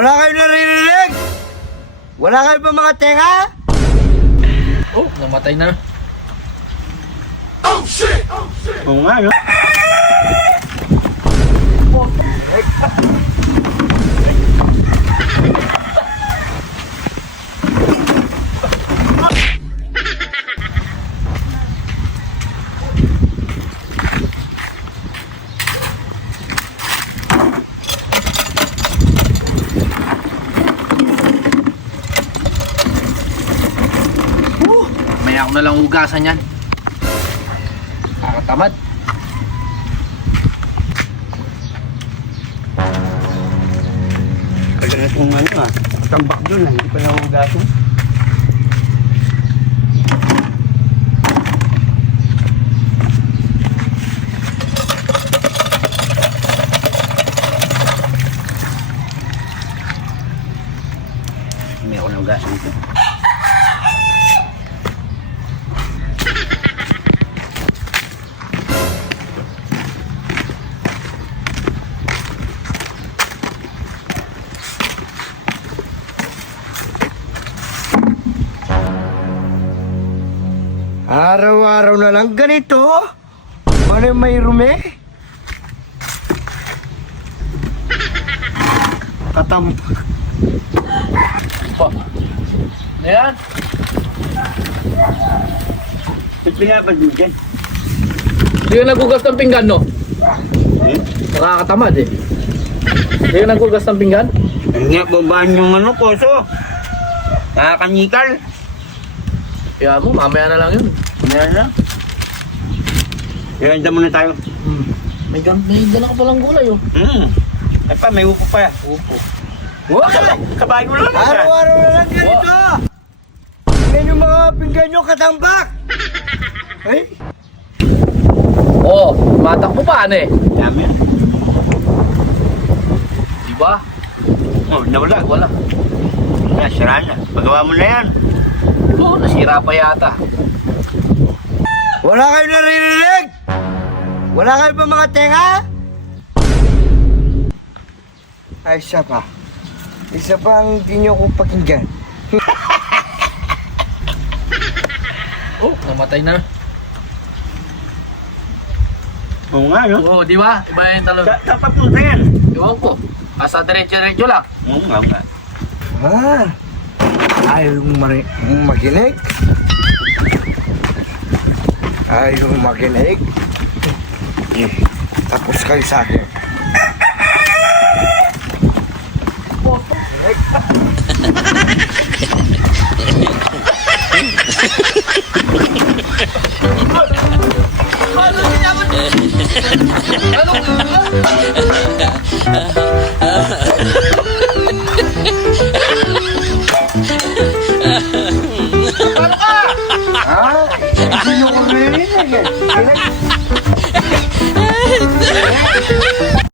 Wala kayo naririnig? Wala kayo ba mga tenga? Oh, namatay na. Oh shit! Oh shit! Oo nga, no? Maya ako na lang hugasan yan. Kakatamad. Kaya itong ano tambak doon hindi pa nahugasan. May ako nahugasan ito. Araw-araw na lang ganito? Ano may rumi? Katampak. Pa. Ayan. Ba't pinapad mo dyan? Hindi ka nagugas ng pinggan, no? Nakakatamad eh. Hindi ka nagugas ng pinggan? Hindi nga babaan yung poso. Nakakanyikal. Kaya mo, mamaya na lang yun. Yan na. Ianda muna tayo. May dala ka palang gulay, oh. Ay pa, may upo pa. Upo. Kabahay mo lang. Araw-araw na lang ganito! Tingnan yung mga pinggan nyo katambak! Ay! Oh, matakbo pa, ano eh. Dami yan. Diba? Oh, nawala. Wala. Sira na. Pagawa mo na yan. Oo, nasira pa yata. Wala kayo naririnig? Wala kayo ba mga tenga? Ay, isa pa. Isa pa ang hindi nyo ko pakinggan. Oh, namatay na. Oo nga, no? Oo, di ba? Iba yung talon. Dapat mo na yan. Iwan ko. Basta diretso-diretso lang. Oo nga, nga. Ah, ayaw makinig? Ayaw makinig? Tapos kayo sa akin. Ah, hindi nyo ko narinig eh.